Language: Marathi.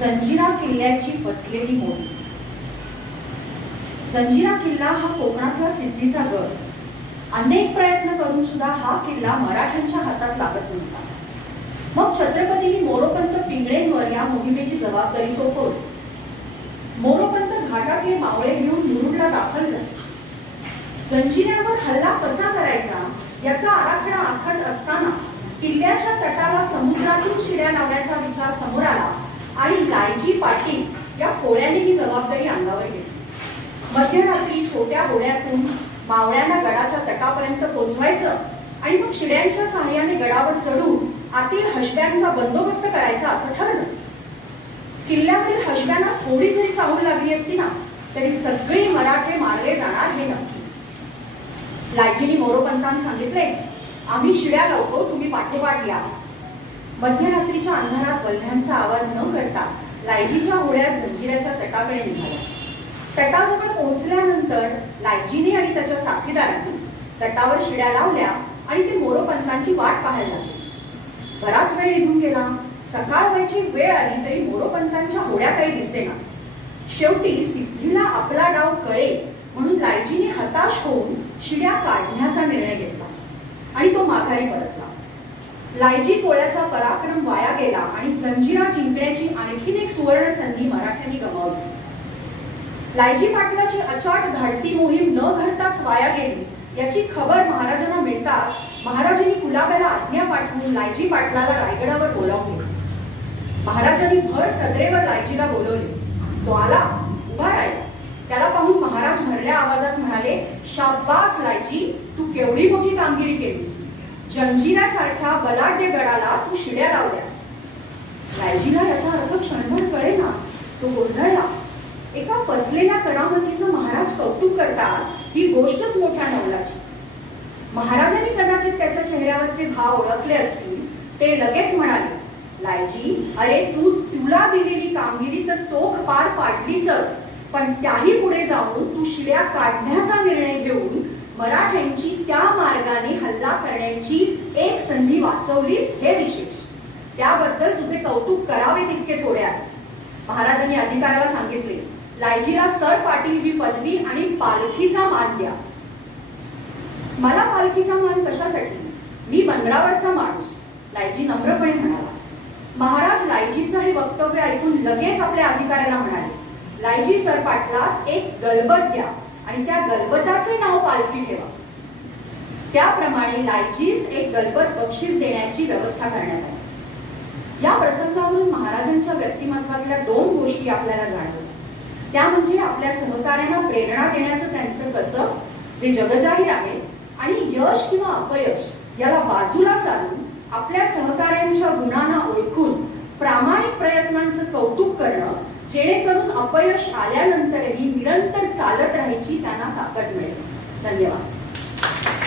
जंजिरा किल्ल्याची फसलेली मोड. जंजिरा किल्ला हा कोकणातला सिद्धीचा गड. अनेक प्रयत्न करून सुद्धा हा किल्ला मराठ्यांच्या हातात लागत नव्हता. मग छत्रपतींनी मोरोपंत पिंगळेंवर या मोहिमेची जबाबदारी सोपवली. मोरोपंत घाटातले मावळे घेऊन मुरुडला दाखल झाले. जंजिऱ्यावर हल्ला कसा करायचा याचा आराखडा आखत असताना किल्ल्याच्या तटाला समुद्रातून शिड्या लावण्याचा विचार समोर आला आणि लायजी पाटील या कोळ्याने ही जबाबदारी अंगावर घेतली. मध्यरात्री छोट्या होड्यातून मावळ्यांना गडाच्या तटापर्यंत पोहोचवायचं आणि मग शिड्यांच्या सहाय्याने गडावर चढून आतील हशब्यांचा बंदोबस्त करायचा असं ठरलं. किल्ल्यावरील हशब्यांना थोडी जरी चाहूल लागली असती ना तरी सगळे मराठे मारले जाणार हे नक्की. लायजीनी मोरोपंतांना सांगितले, आम्ही शिड्या लावतो, तुम्ही पाठोपाठ या. मध्यरात्रीच्या अंधारात वल्ह्यांचा आवाज न करता लायजीच्या होड्या जंजिऱ्याच्या तटाकडे निघाल्या. तटाजवळ पोहोचल्यानंतर लायजीने आणि त्याच्या साथीदारांनी तटावर शिड्या लावल्या आणि ते मोरोपंतांची वाट पाहायला लागले. बराच वेळ निघून गेला. सकाळ व्हायची वेळ आली तरी मोरोपंतांच्या होड्या काही दिसेना. शेवटी सिद्धीला आपला डाव कळेल म्हणून लायजीने हताश होऊन शिड्या काढण्याचा निर्णय घेतला आणि तो माघारी परतला. लायजी कोळ्याचा पराक्रम वाया गेला आणि जंजिरा जिंकण्याची आणखीन एक सुवर्ण संधी मराठ्यांनी गमावली. लायजी पाटलाची अचाट धाडसी मोहीम न घडताच वाया गेली याची खबर महाराजांना मिळताच महाराजांनी कुलाब्याला आज्ञा पाठवून लायजी पाटलाला रायगडावर बोलावून घेतले. महाराजांनी भर सदरेवर लायजीला बोलवले. तो आला, उभा राहिला. त्याला पाहून महाराज भरल्या आवाजात म्हणाले, शाबास लायजी, तू केवढी मोठी कामगिरी केलीस. जंजिऱ्यासारख्या बलाढ्य गडाला तू शिड्या लावल्यास. लायजीला याचा अर्थ क्षणभर कळेना. तो गोंधळला. एका फसलेल्या करामतीचं महाराज कौतुक करतात ही गोष्टच मोठ्या नवलाची. महाराजांनी कदाचित त्याच्या चेहऱ्यावरचे भाव ओळखले असतील. ते लगेच म्हणाले, लायजी, अरे तुला दिलेली कामगिरी तर चोख पार पाडलीसच, पण त्याही पुढे जाऊन तू शिड्या काढण्याचा निर्णय घेऊन मराठ्यांची त्या मार्गाने हल्ला करण्याची एक संधी वाचवलीस हे विशेष. त्याबद्दल तुझे कौतुक करावे तितके थोडे आहे. महाराजांनी अधिकाऱ्याला सांगितले, लायजीला सर पाटील ही पदवी आणि पालखीचा मान द्या. मला पालखीचा मान कशासाठी? मी बंदरावरचा माणूस, लायजी नम्रपणे म्हणाला. महाराज लायजीचं हे वक्तव्य ऐकून लगेच आपल्या अधिकाऱ्याला म्हणाले, लायजी सर पाटलास एक गलबत द्या आणि त्या गलबताचे नाव पालखी ठेवा. त्याप्रमाणे लायजीस एक गलबत बक्षीस देण्याची व्यवस्था करण्यात आली. या प्रसंगावरून महाराजांच्या व्यक्तिमत्वातल्या दोन गोष्टी आपल्याला जाणवल्या. त्या म्हणजे आपल्या सहकार्यांना प्रेरणा देण्याचं त्यांचं कसं जे जगजाहीर आहे आणि यश किंवा अपयश याला बाजूला सारून आपल्या सहकार्यांच्या गुणांना ओळखून प्रामाणिक प्रयत्नांचं कौतुक करणं, जेणेकरून अपयश आल्यानंतरही निरंतर चालत राहायची त्यांना ताकद मिळेल. धन्यवाद.